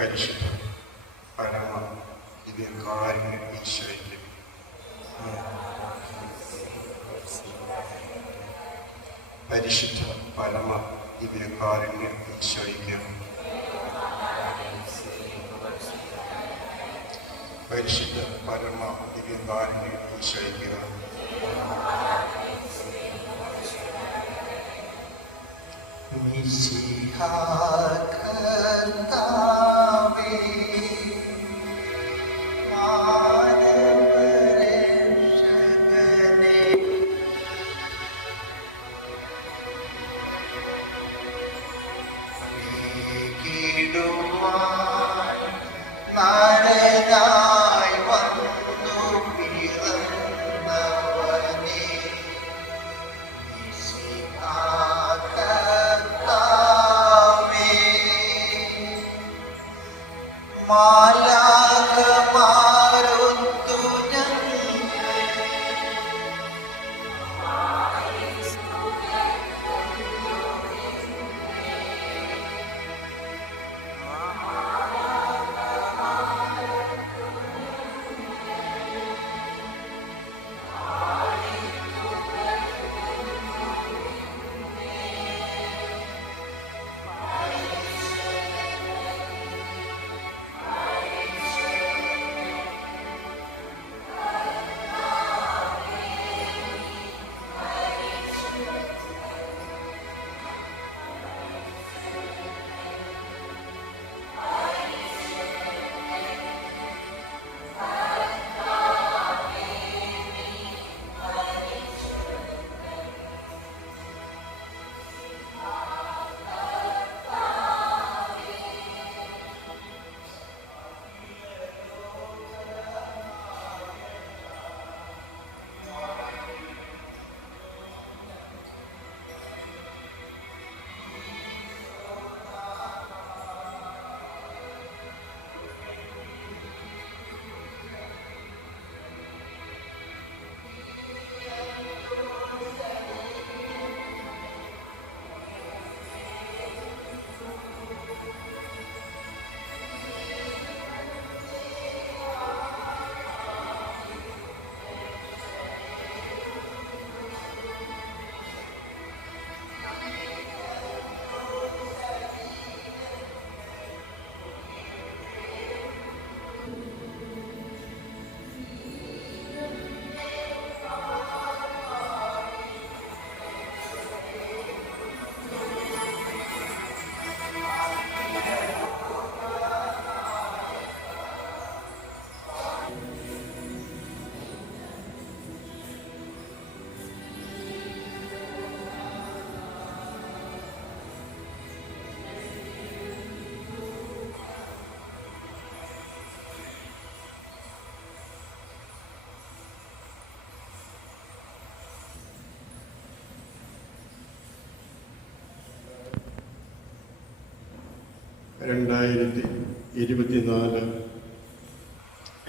പരിശുദ്ധ പരമ ദിവ്യകാരുണ്യ ഈശോയ്ക്ക് പരിശുദ്ധ പരമ ദിവ്യകാരുണ്യ ഈശോയ്ക്ക് പരിശുദ്ധ പരമ ദിവ്യകാരുണ്യ ഈശോയ്ക്ക്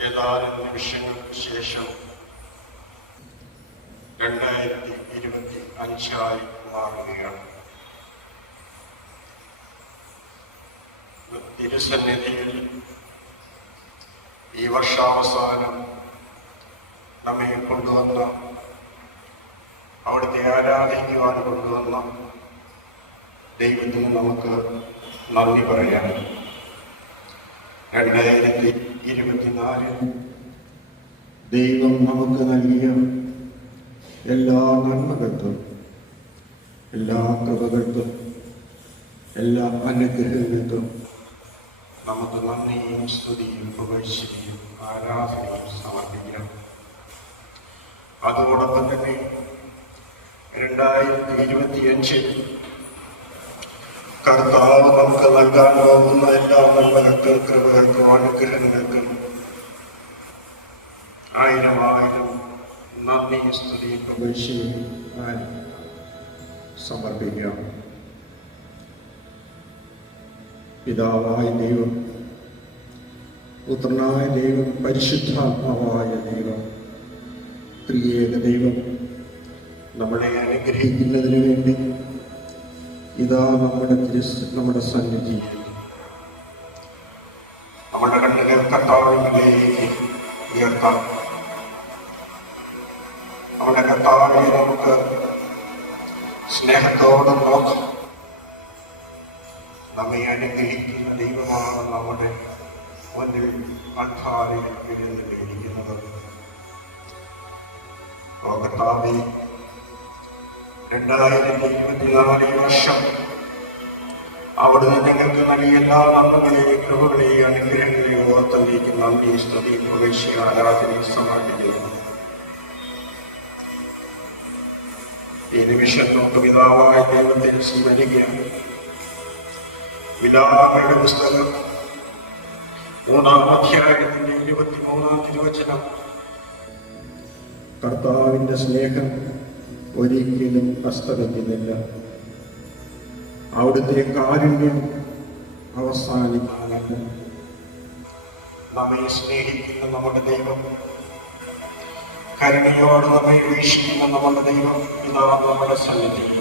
ഏതാനും നിമിഷങ്ങൾക്ക് ശേഷം 2025 മാറുകയാണ്. തിരുസന്നിധിയിൽ ഈ വർഷാവസാനം നമ്മെ കൊണ്ടുവന്ന, അവിടുത്തെ ആരാധിക്കുവാൻ കൊണ്ടുവന്ന ദൈവത്തിന് നമുക്ക് നന്ദി പറയാം. 2024 ദൈവം നമുക്ക് നൽകിയ എല്ലാ നന്മകൾക്കും, എല്ലാ കൃപകൾക്കും, എല്ലാ അനുഗ്രഹങ്ങൾക്കും നമുക്ക് നന്ദിയും സ്തുതിയും പുകഴ്ചയും ആരാധനയും സമർപ്പിക്കാം. അതോടൊപ്പം തന്നെ 2025 കർത്താവ് നമുക്ക് നൽകാൻ പോകുന്ന എല്ലാ നന്മകൾക്കും, കൃപകൾക്കും, അനുഗ്രഹങ്ങൾക്കും ആയിരം നന്ദി, സ്തുതി, പുകഴ്ചയും സമർപ്പിക്കാം. പിതാവായ ദൈവം, പുത്രനായ ദൈവം, പരിശുദ്ധാത്മാവായ ദൈവം, ത്രിയേക ദൈവം നമ്മളെ അനുഗ്രഹിക്കുന്നതിന് വേണ്ടി ഇതാ നമ്മുടെ സന്നിധിയിൽ കർത്താവിലേക്ക് ഉയർത്താം. നമ്മുടെ കർത്താവിനെ നമുക്ക് സ്നേഹത്തോടെ നോക്കാം. നമ്മെ അനുഗ്രഹിക്കുന്ന ദൈവമാണ് നമ്മുടെ മുന്നിൽ അൽത്താരയിൽ എഴുന്നള്ളിയിരിക്കുന്നത്. കർത്താവേ, 2024 വർഷം അവിടുന്ന് ഞങ്ങൾക്ക് നൽകിയ എല്ലാ നന്മകളെയും കൃപകളെയും അനുഗ്രഹങ്ങളെയും ഓർത്തറിയിക്കുന്ന നന്ദി, സ്തുതി, പ്രവേശിക, ആരാധനയും സമർപ്പിക്കുന്നു. ഈ നിമിഷം തൊട്ട് പിതാവായ ദൈവത്തെ സ്മരിക്കുകയാണ്. വിലാപങ്ങളുടെ പുസ്തകം 3-ാം അധ്യായത്തിന്റെ 23-ാം തിരുവചനം. കർത്താവിന്റെ സ്നേഹം ഒരിക്കലും അസ്തമിക്കുന്നില്ല, അവിടുത്തെ കാരുണ്യം അവസാനിക്കാനില്ല. നമ്മെ സ്നേഹിക്കുന്ന നമ്മുടെ ദൈവം, കരുണയോട് നമ്മെ വീക്ഷിക്കുന്ന നമ്മുടെ ദൈവം ഇതാ നമ്മുടെ സന്നിധിയിൽ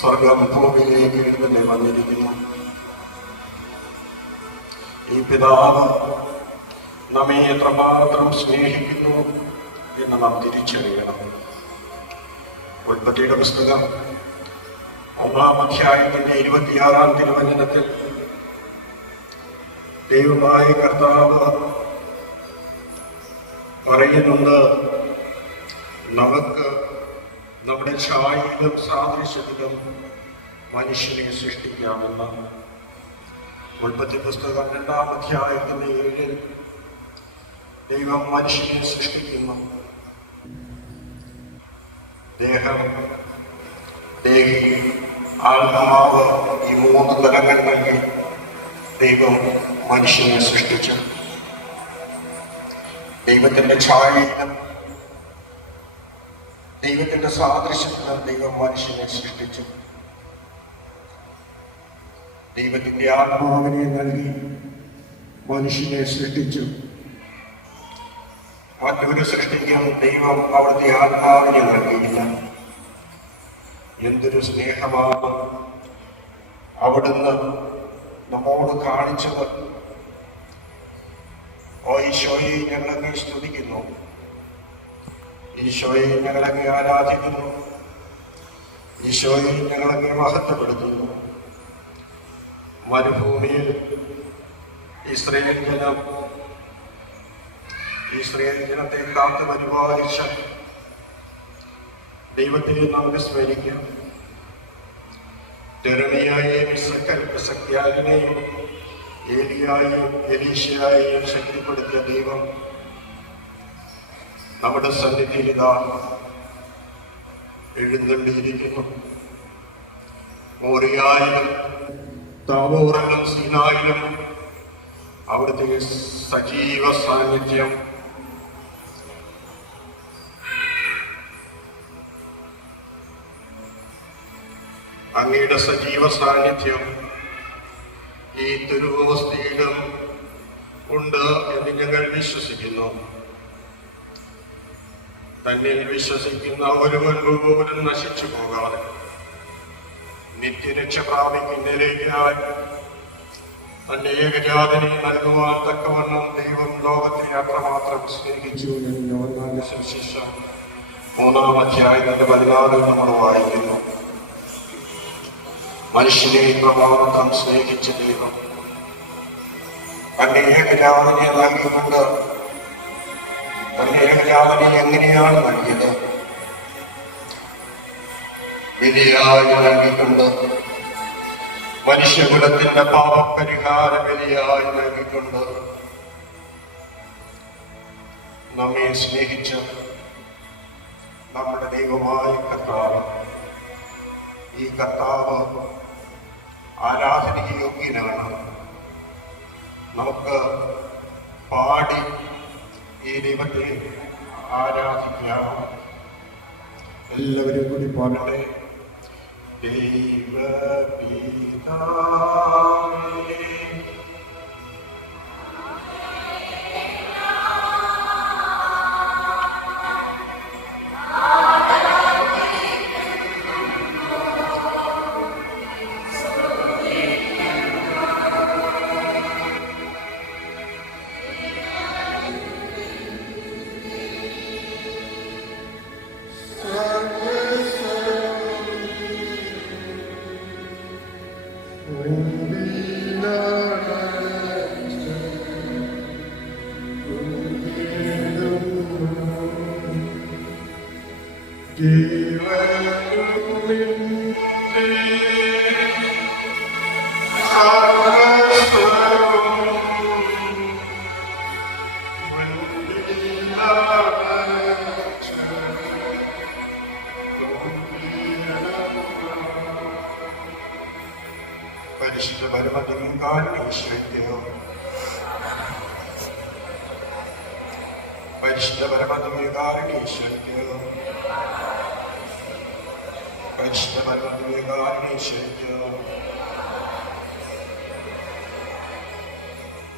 സ്വർഗം ഭൂമിയിലേക്ക് എഴുന്നള്ളി വന്നിരിക്കുന്നു. ഈ പിതാവ് നമ്മെ എത്രമാത്രം സ്നേഹിക്കുന്നു എന്ന് നാം തിരിച്ചറിയണം. ഉൽപ്പത്തിയുടെ പുസ്തകം 1-ാം അധ്യായത്തിന്റെ 26-ാം തിരുവചനത്തിൽ ദൈവമായ കർത്താവ് പറയുന്നുണ്ട്, നമുക്ക് നമ്മുടെ ഛായയിലും സാദൃശ്യത്തിലും മനുഷ്യനെ സൃഷ്ടിക്കാമെന്ന്. ഉൽപ്പത്തി പുസ്തകം 2-ാം അധ്യായത്തിന്റെ 7-ൽ ദൈവം മനുഷ്യനെ സൃഷ്ടിക്കുന്നു. ദേഹം, ദേഹി, ആത്മാവ്, ഈ 3 തലങ്ങൾ നൽകി ദൈവം മനുഷ്യനെ സൃഷ്ടിച്ചു. ദൈവത്തിന്റെ ഛായയിലും ദൈവത്തിന്റെ സാദൃശ്യത്തിലും ദൈവം മനുഷ്യനെ സൃഷ്ടിച്ചു. ദൈവത്തിന്റെ ആത്മാവിനെ നൽകി മനുഷ്യനെ സൃഷ്ടിച്ചു. മറ്റൊരു സൃഷ്ടിക്കും ദൈവം അവിടുത്തെ ആത്മാവിനെ നൽകിയില്ല. എന്തൊരു സ്നേഹമാണ് അവിടുന്ന് നമ്മോട് കാണിച്ചത്. ഈശോയെ, ഞങ്ങളങ്ങെ സ്തുതിക്കുന്നു. ഈശോയെ, ഞങ്ങളങ്ങെ ആരാധിക്കുന്നു. ഈശോയെ, ഞങ്ങളങ്ങെ മഹത്വപ്പെടുത്തുന്നു. മരുഭൂമിയിൽ ഇസ്രായേൽ ജനത്തെ കാത്തു പരിപാലിച്ച ദൈവത്തെ നമുക്ക് സ്മരിക്കാം. ടെറണിയായെയും സക്യാലിനെയും ഏലിയായെയും എലീശയായെയും ശക്തിപ്പെടുത്തിയ ദൈവം നമ്മുടെ സന്നിധിയിൽ ഇതാ എഴുന്നള്ളിയിരിക്കുന്നു. മോറിയായിലും താബോറിലും സീനായിലും അവിടുത്തെ സജീവ സാന്നിധ്യം അങ്ങയുടെ സജീവ സാന്നിധ്യം ഈ തിരുവോസ്തിയിലും ഉണ്ട് എന്ന് ഞങ്ങൾ വിശ്വസിക്കുന്നു. തന്നിൽ വിശ്വസിക്കുന്ന ഒരുവൻ പോലും നശിച്ചു പോകാതെ നിത്യരക്ഷ പ്രാപിക്കുന്നതിലേക്കായി തന്റെ ഏകജാതനെ നൽകുവാൻ തക്കവണ്ണം ദൈവം ലോകത്തെ അത്രമാത്രം സ്നേഹിച്ചു എന്ന് യോഹന്നാന്റെ സുവിശേഷം 3-ാം അധ്യായത്തിന്റെ 16 നമ്മൾ വായിക്കുന്നു. മനുഷ്യനെ ഇത്രമാത്രം സ്നേഹിച്ച ദൈവം തന്റെ ഏകജാതനെ നൽകിക്കൊണ്ട്, തന്റെ ഏകജാതനെ എങ്ങനെയാണ് നൽകിയത്? ബലിയായി നൽകിക്കൊണ്ട്, മനുഷ്യകുലത്തിന്റെ പാപപരിഹാര ബലിയായി നൽകിക്കൊണ്ട് നമ്മെ സ്നേഹിച്ച നമ്മുടെ ദൈവമായ കർത്താവ്, ഈ കർത്താവ് ആരാധനയ്ക്ക് യോഗ്യനാണ്. നമുക്ക് പാടി ഈ ദൈവത്തെ ആരാധിക്കാം. എല്ലാവരും കൂടി പാടട്ടെ. ദൈവപിതാവേ, പരിശുദ്ധ പരമദിവ്യകാരുണ്യമോ പരിശുദ്ധ പരമദിവ്യകാരുണ്യമോ പരിശുദ്ധ പരമദിവ്യകാരുണ്യമോ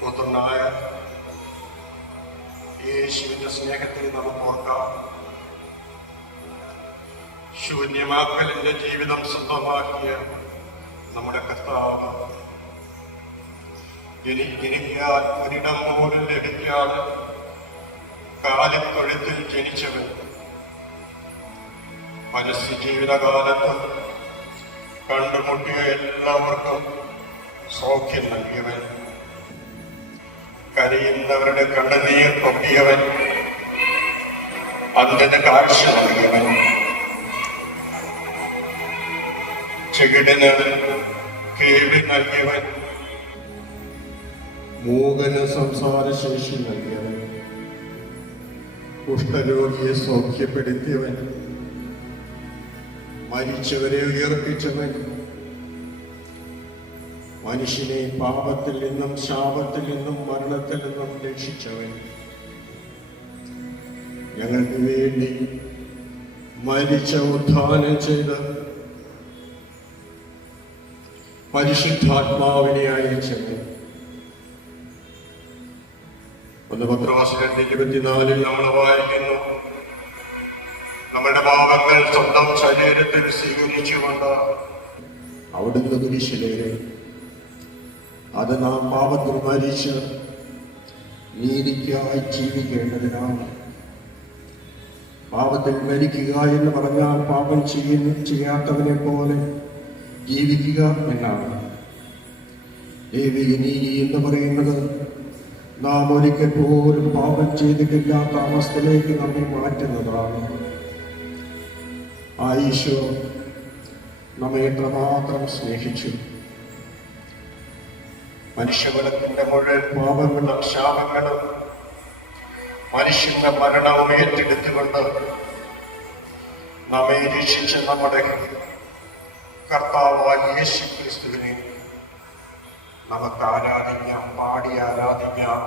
പുത്രനായ യേശുവിന്റെ സ്നേഹത്തിൽ നമുക്ക് ഓർക്കാം. ശൂന്യമാക്കലിന്റെ ജീവിതം സ്വന്തമാക്കിയ നമ്മുടെ കർത്താവ് എനിക്കാൽ ഒരിടം പോലും ലഭിക്കാതെ കാലിത്തൊഴുത്തിൽ ജനിച്ചവൻ, മനസ്സ് ജീവിതകാലത്ത് കണ്ടുമുട്ടിയ എല്ലാവർക്കും സൗഖ്യം നൽകിയവൻ, കരയുന്നവരുടെ കണ്ണുനീർ കൊപ്പിയവൻ, അന്ധന് കാഴ്ച നൽകിയവൻ, ചെകിടിന് കേൾവി നൽകിയവൻ, മൂകന് സംസാരശേഷി നൽകിയവൻ, കുഷ്ഠരോഗിയെ സൗഖ്യപ്പെടുത്തിയവൻ, മരിച്ചവരെ ഉയർപ്പിച്ചവൻ, മനുഷ്യനെ പാപത്തിൽ നിന്നും ശാപത്തിൽ നിന്നും മരണത്തിൽ നിന്നും രക്ഷിച്ചവൻ, ഞങ്ങൾക്ക് വേണ്ടി മരിച്ച ഉദ്ധാനം ചെയ്ത് പരിശുദ്ധാത്മാവിനെ അയച്ചവൻ. 1 പത്രോസ് 2:24 നമ്മൾ വായിക്കുന്നു, നമ്മുടെ പാപങ്ങൾ സ്വന്തം ശരീരത്തിൽ സ്വീകരിച്ചുകൊണ്ട് അവിടുന്ന് കുരിശിലേറി അത് നാം പാപത്തിൽ മരിച്ച് നീതിക്കായി ജീവിക്കേണ്ടതിനാണ്. പാപത്തിൽ മരിക്കുക എന്ന് പറഞ്ഞാൽ പാപം ചെയ്യാത്തവനെ പോലെ ജീവിക്കുക എന്നാണ്. ദൈവിക നീതി എന്ന് പറയുന്നത് നാം ഒരിക്കൽ പോലും പാപം ചെയ്തിട്ടില്ലാത്ത അവസ്ഥയിലേക്ക് നമ്മെ മാറ്റുന്നതാണ്. ആ ഈശോ നമ്മെ എത്രമാത്രം സ്നേഹിച്ചു. മനുഷ്യകുലത്തിന്റെ മുഴുവൻ പാപങ്ങളും ശാപങ്ങളും മനുഷ്യന്റെ മരണവും ഏറ്റെടുത്തുകൊണ്ട് നമ്മെ രക്ഷിച്ച നമ്മുടെ കർത്താവായ യേശു ക്രിസ്തുവിനെ നമുക്ക് ആരാധിക്കാം, പാടി ആരാധിക്കാം.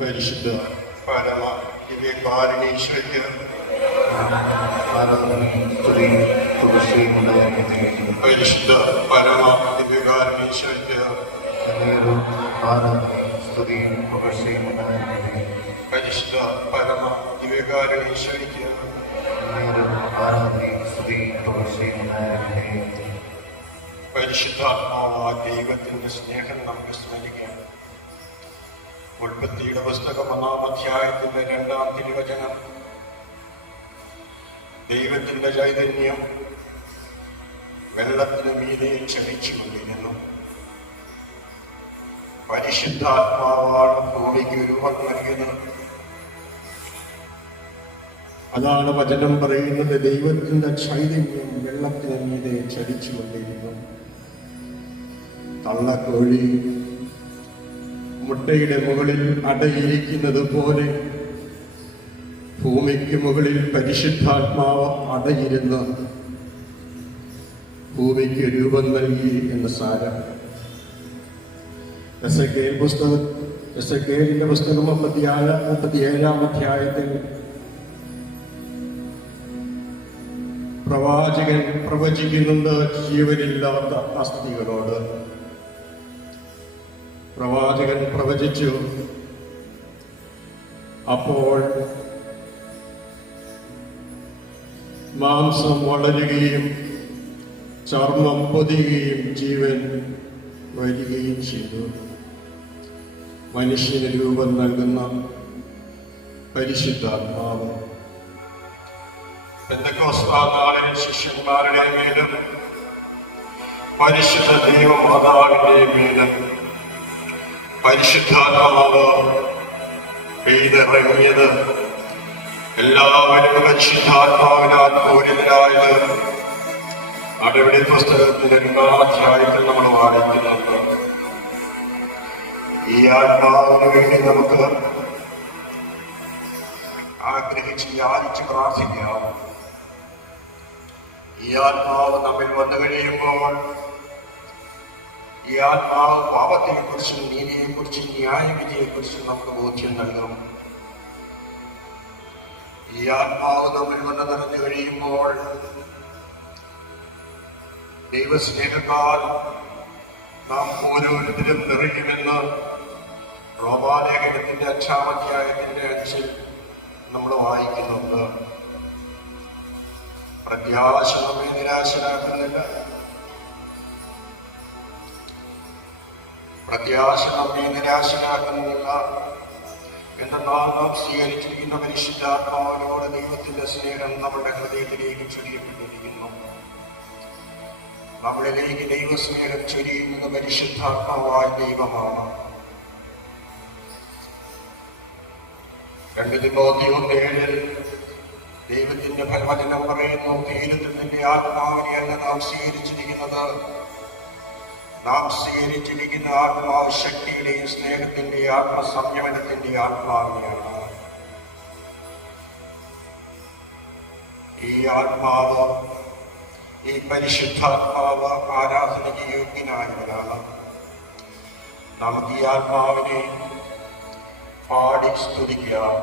പരിശുദ്ധ പരമ ദിവ്യകാരുണ്യേശ്വരയ്ക്ക് പരിശുദ്ധ പരമ ദിവ്യകാരുണ്യേശ്വരയ്ക്ക് പരിശുദ്ധ പരമ ദിവ്യകാരുണ്യേശ്വരയ്ക്ക് പരിശുദ്ധാത്മാവായ ദൈവത്തിന്റെ സ്നേഹം നമുക്ക് സ്മരിക്കാം. ഉൽപ്പത്തിയുടെ പുസ്തകം 1-ാം അധ്യായത്തിന്റെ 2-ാം തിരുവചനം, ദൈവത്തിന്റെ ചൈതന്യം വെള്ളത്തിന് മീതെ ചലിച്ചുകൊണ്ടിരുന്നു. പരിശുദ്ധാത്മാവാണ് ഭൂമിക്ക് രൂപം നൽകിയത്. അതാണ് വചനം പറയുന്നത്. ദൈവത്തിന്റെ ചൈതന്യം വെള്ളത്തിന് മീതെ ചലിച്ചുകൊണ്ടിരുന്നു. തള്ളക്കോഴി മുട്ടയുടെ മുകളിൽ അടയിരിക്കുന്നത് പോലെ ഭൂമിക്ക് മുകളിൽ പരിശുദ്ധാത്മാവ് അടയിരുന്ന് ഭൂമിക്ക് രൂപം നൽകി എന്ന് സാരം. എസെക്കേലിന്റെ പുസ്തകം 37-ാം അധ്യായത്തിൽ പ്രവാചകൻ പ്രവചിക്കുന്നുണ്ട് ജീവനില്ലാത്ത അസ്ഥികളോട്. പ്രവാചകൻ പ്രവചിച്ചു, അപ്പോൾ മാംസം വളരുകയും ചർമ്മം പൊതിയുകയും ജീവൻ വരികയും ചെയ്തു. മനുഷ്യന് രൂപം നൽകുന്ന പരിശുദ്ധാത്മാവ് പെന്തക്കോസ്താനാളിൽ ശിഷ്യന്മാരുടെ മേലും പരിശുദ്ധ ദൈവമാതാവിന്റെ മേലും പരിശുദ്ധാത്മാവ് പെയ്തിറങ്ങിയത്. എല്ലാവരും പരിശുദ്ധാത്മാവിനാൽ പൂരിതരായത് നടപടി പുസ്തകത്തിന്റെ 2-ാം അധ്യായത്തിൽ നമ്മൾ വായിക്കുന്നുണ്ട്. ഈ ആത്മാവിന് വേണ്ടി നമുക്ക് ആഗ്രഹിച്ച് യാചിച്ച് പ്രാർത്ഥിക്കാം. ഈ ആത്മാവ് നമ്മിൽ വന്നു കഴിയുമ്പോൾ ഈ ആത്മാവ് പാപത്തെക്കുറിച്ചും നീതിയെക്കുറിച്ചും ന്യായവിധിയെക്കുറിച്ചും നമുക്ക് ബോധ്യം നൽകും. ഈ ആത്മാവ് നമ്മിൽ വന്ന് നിറഞ്ഞു കഴിയുമ്പോൾ ദൈവസ്നേഹത്താൽ നാം ഓരോരുത്തരും നിറയ്ക്കുമെന്ന് റോമാലേഖനത്തിന്റെ 5-ാം അധ്യായത്തിന്റെ 5-ൽ നമ്മൾ വായിക്കുന്നുണ്ട്. പ്രത്യാശ നമ്മെ നിരാശരാക്കുന്നില്ല. എന്നാൽ നാം സ്വീകരിച്ചിരിക്കുന്ന പരിശുദ്ധാത്മാവിനോട് ദൈവത്തിന്റെ സ്നേഹം നമ്മുടെ ഹൃദയത്തിലേക്ക് ചൊരിയപ്പെട്ടിരിക്കുന്നു. നമ്മളിലേക്ക് ദൈവസ്നേഹം ചൊരിയുന്നത് പരിശുദ്ധാത്മാവായ ദൈവമാണ്. 2 തിമോഥെയോസ് 1:7 ദൈവത്തിന്റെ വചനം പറയുന്നു, ദൈവത്തിന്റെ ആത്മാവിനെയല്ല നാം സ്വീകരിച്ചിരിക്കുന്നത്. നാം സ്വീകരിച്ചിരിക്കുന്ന ആത്മാവ് ശക്തിയുടെയും സ്നേഹത്തിന്റെയും ആത്മസംയമനത്തിന്റെയും ആത്മാവിനെയാണ്. ഈ ആത്മാവ്, ഈ പരിശുദ്ധാത്മാവ് ആരാധനയ്ക്ക് യോഗ്യനായവരാണ്. നമുക്ക് ഈ ആത്മാവിനെ പാടി സ്തുതിക്കാം.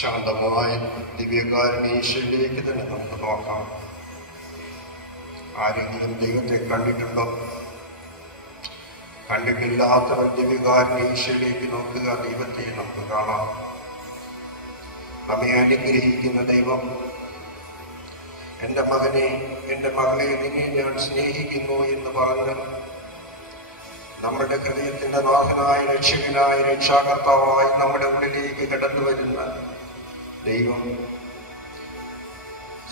ശാന്തമായ ദിവ്യകാരുണ്യത്തിലേക്ക് തന്നെ നമുക്ക് നോക്കാം. ആരെങ്കിലും ദൈവത്തെ കണ്ടിട്ടുണ്ടോ? കണ്ടിട്ടില്ലാത്തവർ ദിവ്യകാരുണ്യത്തിലേക്ക് നോക്കുക. ദൈവത്തെ നമുക്ക് കാണാം. നമ്മെ അനുഗ്രഹിക്കുന്ന ദൈവം, എൻ്റെ മകനെ, എൻ്റെ മകളെ, നിന്നെ ഞാൻ സ്നേഹിക്കുന്നു എന്ന് പറഞ്ഞ് നമ്മുടെ ഹൃദയത്തിന്റെ നാഥനായ രക്ഷകനായ രക്ഷാകർത്താവായി നമ്മുടെ ഉള്ളിലേക്ക് കടന്നു വരുന്ന ദൈവം.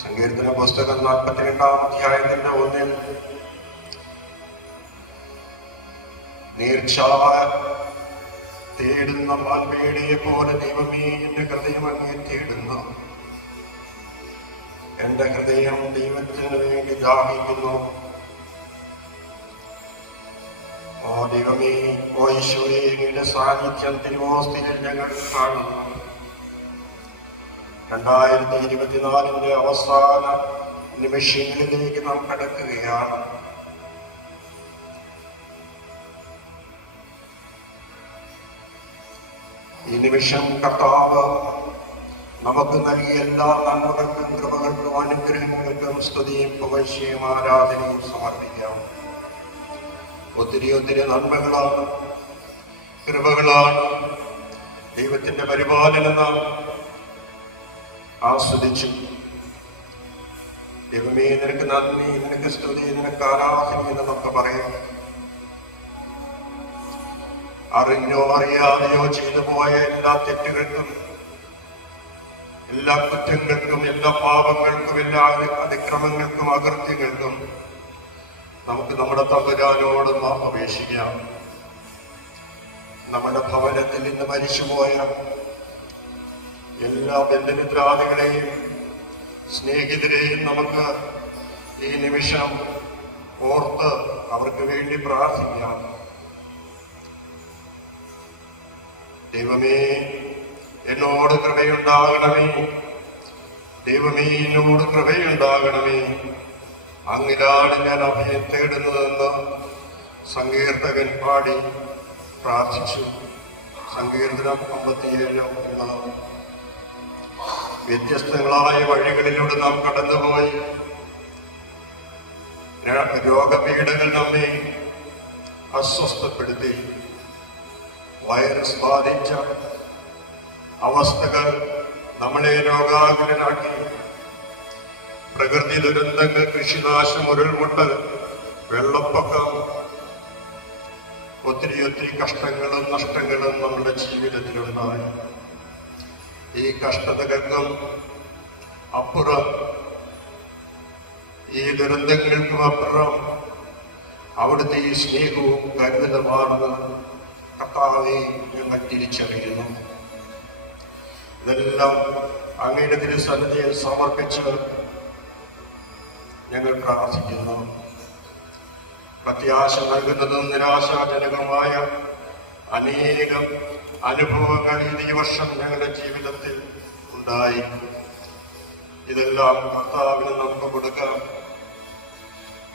സങ്കീർത്തന പുസ്തകം 42-ാം അധ്യായത്തിന്റെ 1-ൽ തേടുന്ന മാൻപേടിയെ പോലെ ദൈവമേ എന്റെ ഹൃദയം അങ്ങേ തേടുന്നു. എന്റെ ഹൃദയം ദൈവത്തിന് വേണ്ടി ദാഹിക്കുന്നു. ഓ ദൈവമേ, ഓ ഈശോയെ, അങ്ങയുടെ സാന്നിധ്യം തിരുവോസ്തിയിൽ ഞങ്ങൾ കാണുന്നു. 2024 അവസാന നിമിഷങ്ങളിലേക്ക് നാം കടക്കുകയാണ്. ഈ നിമിഷം കർത്താവ് നമുക്ക് നൽകിയ എല്ലാ നന്മകൾക്കും കൃപകൾക്കും അനുഗ്രഹങ്ങൾക്കും സ്തുതിയും പുകഴ്ചയും ആരാധനയും സമർപ്പിക്കാം. ഒത്തിരി ഒത്തിരി നന്മകളാണ്, കൃപകളാണ്, ദൈവത്തിന്റെ പരിപാലനം നാം ആസ്വദിച്ചു. ദൈവമേ, നിനക്ക് നന്ദി, നിനക്ക് സ്തുതി, നിനക്ക് ആരാധന എന്നൊക്കെ പറയാം. അറിഞ്ഞോ അറിയാതെയോ ചെയ്തു പോയ എല്ലാ തെറ്റുകൾക്കും, എല്ലാ കുറ്റങ്ങൾക്കും, എല്ലാ പാപങ്ങൾക്കും, എല്ലാ അതിക്രമങ്ങൾക്കും, അകൃത്യങ്ങൾക്കും നമുക്ക് നമ്മുടെ തമ്പുരാനോട് നാം അപേക്ഷിക്കാം. നമ്മുടെ ഭവനത്തിൽ നിന്ന് മരിച്ചുപോയ എല്ലാ ബന്ധുമിത്രാദികളെയും സ്നേഹിതരെയും നമുക്ക് ഈ നിമിഷം ഓർത്ത് അവർക്ക് വേണ്ടി പ്രാർത്ഥിക്കാം. ദൈവമേ, എന്നോട് കൃപയുണ്ടാകണമേ, ദൈവമേ, എന്നോട് കൃപയുണ്ടാകണമേ, അങ്ങിലാണ് ഞാൻ അഭയം തേടുന്നതെന്ന് സങ്കീർത്തകൻ പാടി പ്രാർത്ഥിച്ചു. സങ്കീർത്തനം 57. വ്യത്യസ്തങ്ങളായ വഴികളിലൂടെ നാം കടന്നുപോയി. രോഗപീഠകൾ നമ്മെ അസ്വസ്ഥപ്പെടുത്തി. വൈറസ് ബാധിച്ച അവസ്ഥകൾ നമ്മളെ രോഗാകുലരാക്കി. പ്രകൃതി ദുരന്തങ്ങൾ, കൃഷിനാശം, ഉരുൾപൊട്ടൽ, വെള്ളപ്പൊക്കം, ഒത്തിരി ഒത്തിരി കഷ്ടങ്ങളും നഷ്ടങ്ങളും നമ്മുടെ ജീവിതത്തിലുണ്ടായി. ഈ കഷ്ടതകൾക്കും അപ്പുറം, ഈ ദുരന്തങ്ങൾക്കും അപ്പുറം അവിടുത്തെ ഈ സ്നേഹവും കരുതലുമാണെന്ന് കർത്താവെ ഞങ്ങൾ തിരിച്ചറിയുന്നു. ഇതെല്ലാം അങ്ങയുടെ തിരുസന്നിധിയിൽ സമർപ്പിച്ച് ഞങ്ങൾ പ്രാർത്ഥിക്കുന്നു. പ്രത്യാശ നൽകുന്നതും നിരാശാജനകമായ അനേകം അനുഭവങ്ങൾ ഈ വർഷം ഞങ്ങളുടെ ജീവിതത്തിൽ ഉണ്ടായി. ഇതെല്ലാം കർത്താവിന് നമുക്ക് കൊടുക്കാം.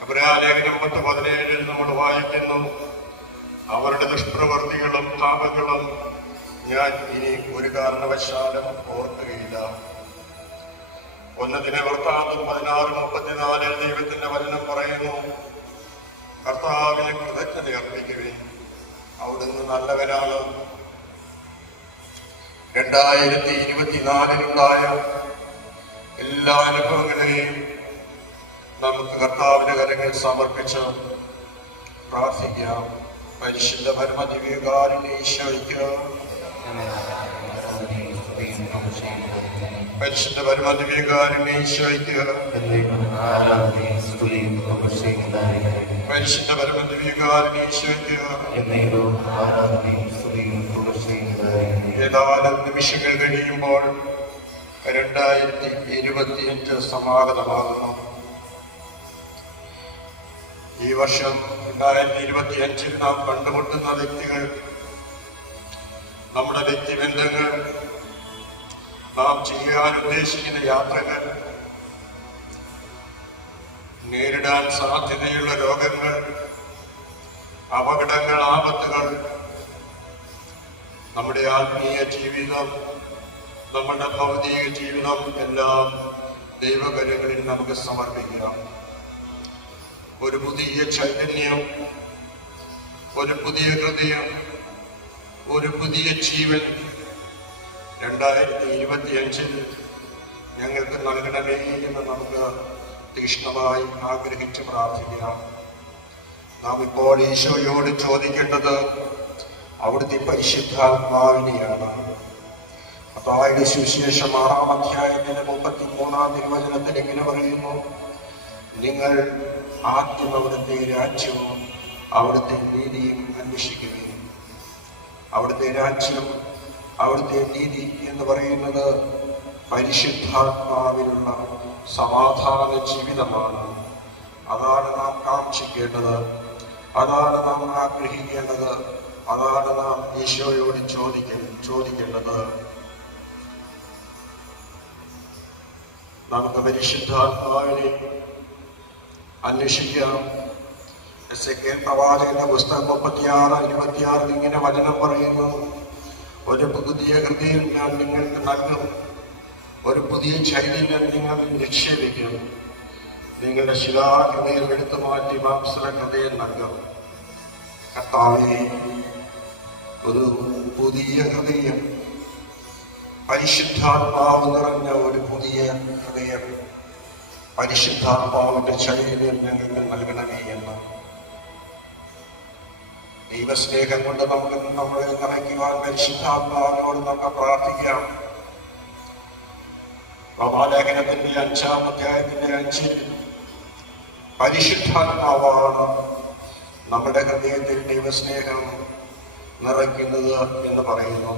എബ്രായലേഖനം 10:17 നമ്മൾ വായിക്കുന്നു, അവരുടെ ദുഷ്പ്രവൃത്തികളും പാപങ്ങളും ഞാൻ ഇനി ഒരു കാരണവശാലും ഓർക്കുകയില്ല. 1 ദിനവൃത്താന്തം 16:34 ദൈവത്തിന്റെ വചനം പറയുന്നു, കർത്താവിന് കൃതജ്ഞത അർപ്പിക്കുവിൻ, അവിടുന്ന് നല്ലവനാണ്. 2024 എല്ലാ അനുഭവങ്ങളെയും നമുക്ക് കർത്താവിന്റെ കരങ്ങളിൽ സമർപ്പിച്ച് പ്രാർത്ഥിക്കാം. പരിശുദ്ധ പരമദിവ്യകാരുണ്യ ഈശോയ്ക്ക്, പരിശുദ്ധ പരമദിവ്യകാരുണ്യ ഈശോയ്ക്ക്, പരിശുദ്ധ പരമദിവ്യകാരുണ്യ ഈശോയ്ക്ക് ഏതാനും നിമിഷങ്ങൾ കഴിയുമ്പോൾ 2025 സമാഗതമാകുന്നു. ഈ വർഷം 2025 നാം കണ്ടുമുട്ടുന്ന വ്യക്തികൾ, നമ്മുടെ വ്യക്തിബന്ധങ്ങൾ, നാം ചെയ്യാൻ ഉദ്ദേശിക്കുന്ന യാത്രകൾ, നേരിടാൻ സാധ്യതയുള്ള രോഗങ്ങൾ, അപകടങ്ങൾ, ആപത്തുകൾ, നമ്മുടെ ആത്മീയ ജീവിതം, നമ്മുടെ ഭൗതിക ജീവിതം എല്ലാം ദൈവകരങ്ങളിൽ നമുക്ക് സമർപ്പിക്കാം. ഒരു പുതിയ ചൈതന്യം, ഒരു പുതിയ ഹൃദയം, ഒരു പുതിയ ജീവൻ 2025 ഞങ്ങൾക്ക് നൽകണമേ എന്ന് നമുക്ക് തീക്ഷ്ണമായി ആഗ്രഹിച്ച് പ്രാർത്ഥിക്കാം. നാം ഇപ്പോൾ ഈശോയോട് ചോദിക്കേണ്ടത് അവിടുത്തെ പരിശുദ്ധാത്മാവിനെയാണ്. മത്തായിയുടെ സുവിശേഷം 6-ാം അധ്യായത്തിന്റെ 33-ാം തിരുവചനത്തിൽ എങ്ങനെ പറയുന്നു, നിങ്ങൾ ആദ്യം അവിടുത്തെ രാജ്യവും അവിടുത്തെ നീതിയും അന്വേഷിക്കുകയും അവിടുത്തെ രാജ്യം, അവിടുത്തെ നീതി എന്ന് പറയുന്നത് പരിശുദ്ധാത്മാവിലുള്ള സമാധാന ജീവിതമാണ്. അതാണ് നാം കാക്ഷിക്കേണ്ടത്, അതാണ് നാം ആഗ്രഹിക്കേണ്ടത്, അതാണ് നാം ഈശോയോട് ചോദിക്കേണ്ടത്. നമുക്ക് പരിശുദ്ധാത്മാവിനെ അന്വേഷിക്കാം. എസെക്കേൽ പ്രവാചകന്റെ പുസ്തകം 36:26 ഇങ്ങനെ വചനം പറയുന്നു: ഒരു പുതിയ ഹൃദയം ഞാൻ നിങ്ങൾക്ക് നൽകും, ഒരു പുതിയ ചൈതന്യം നിങ്ങൾ നിക്ഷേപിക്കും. നിങ്ങളുടെ ശിലാഹൃദയം എടുത്തു മാറ്റി മാംസര ഹൃദയം നൽകും. കർത്താവേ, ഒരു പുതിയ ഹൃദയം, പരിശുദ്ധാത്മാവ് നിറഞ്ഞ ഒരു പുതിയ ഹൃദയം, പരിശുദ്ധാത്മാവിന്റെ ചൈതന്യം ഞങ്ങൾക്ക് നൽകണമേ എന്ന് ദൈവസ്നേഹം കൊണ്ട് നമ്മളെ നിറയ്ക്കുവാൻ പരിശുദ്ധാത്മാവിനോട് നമുക്ക് പ്രാർത്ഥിക്കാം. റോമാലേഖനത്തിന്റെ 5-ാം അധ്യായത്തിന്റെ 5 പരിശുദ്ധാത്മാവാണ് നമ്മുടെ ഹൃദയത്തിൽ ദൈവസ്നേഹം നിറയ്ക്കുന്നത് എന്ന് പറയുന്നു.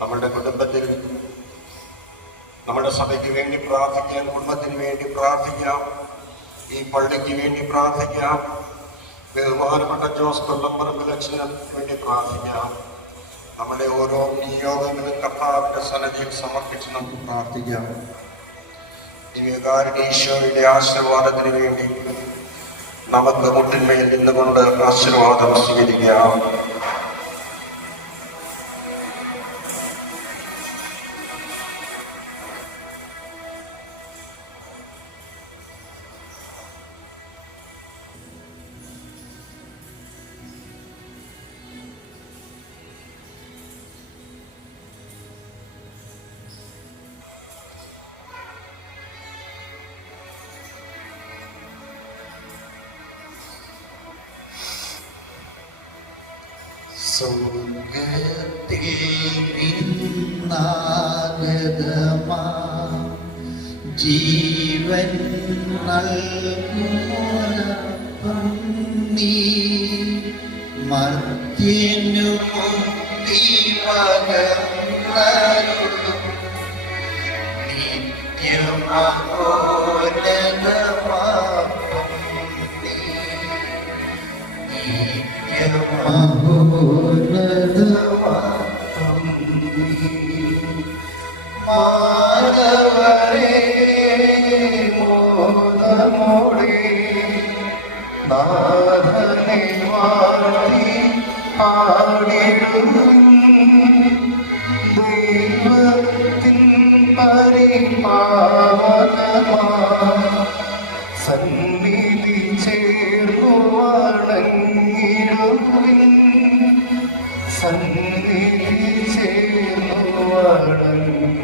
നമ്മുടെ കുടുംബത്തിൽ, നമ്മുടെ സഭയ്ക്ക് വേണ്ടി പ്രാർത്ഥിക്കാം, കുടുംബത്തിന് വേണ്ടി പ്രാർത്ഥിക്കാം, ഈ പള്ളിക്ക് വേണ്ടി പ്രാർത്ഥിക്കാം, ബഹുമാനപ്പെട്ട ജോസ് കൊല്ലംപറമ്പിലച്ഛന് വേണ്ടി പ്രാർത്ഥിക്കാം. നമ്മുടെ ഓരോ നിയോഗങ്ങളും കർത്താവിന്റെ സന്നിധിയിൽ സമർപ്പിച്ച് നമുക്ക് പ്രാർത്ഥിക്കാം. ദിവ്യകാരുണ്യ ഈശോയുടെ ആശീർവാദത്തിന് വേണ്ടി നമുക്ക് മുട്ടിന്മേൽ നിന്നുകൊണ്ട് ആശീർവാദം സ്വീകരിക്കാം. സ്വർഗ്ഗത്തിൽ നിന്നാഗതമാ ജീവൻ നൽകുമോരപ്പം നീ മർത്യനു മുക്തി പകർന്നരുളും നിത്യമഹോന്നതമാപ്പം നീ നിത്യമഹോന്നതമാപ്പം നീ മാധവരേ മോദമോടെ നാഥനെ വാഴ്ത്തി പാടിടും ദൈവത്തിൻ പരിപാവനമാ സന്നിധി ചേർന്നു വണങ്ങിടുവിൻ സന്നിധി ചേർന്നു വണങ്ങിടുവിൻ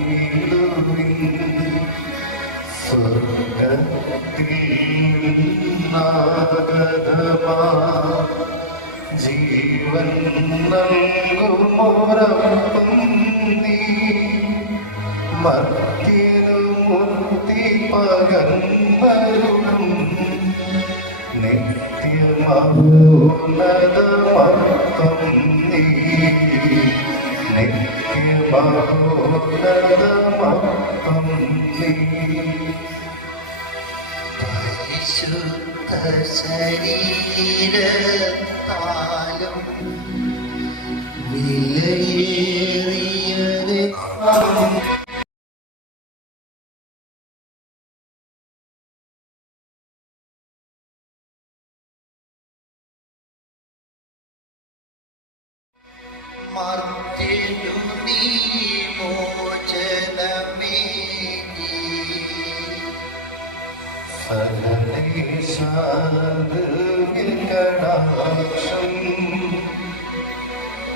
സ്വർഗ്ഗത്തിൽ നിന്നാഗതമാ ജീവൻ നൽകുമോരപ്പം നീ മർത്യനു മുക്തി പകർന്നരുളും നിത്യമഹോന്നതമർത്തം നീ നിത്യമഹോന്നതമർത്തം നീ പരിശുദ്ധ ശരീരത്താലും വിലയേറിയത് മർത്യനു നീ മോചനമേകി സകലേശാദൃകടാക്ഷം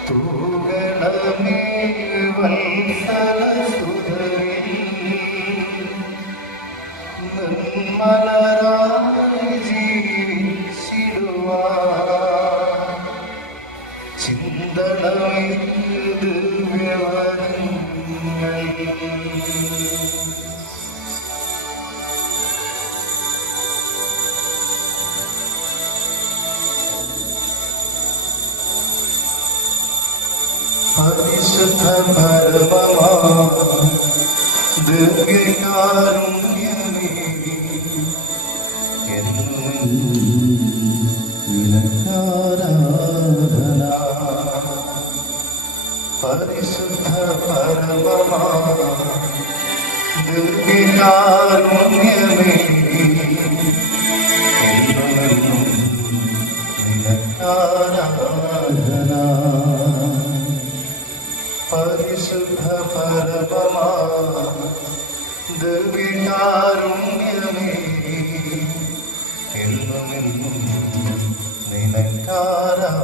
തൂഗണമേ വത്സലസുധരിൽ നിർമ്മലരായി ജീവിച്ചിടുവാൻ ചിന്തണമേ ദിവ്യവരങ്ങൾ പരിശുദ്ധ പരമമാ ദിവ്യകാരുണ്യമേ എന്നും നിനക്കാരാധന. പരിശുദ്ധ പരമമാ ദിവ്യകാരുണ്യമേ എന്നും നിനക്കാരാധന. പരിശുദ്ധ പരമമാ ദിവ്യകാരുണ്യമേ എന്നും നിനക്കാരാധന.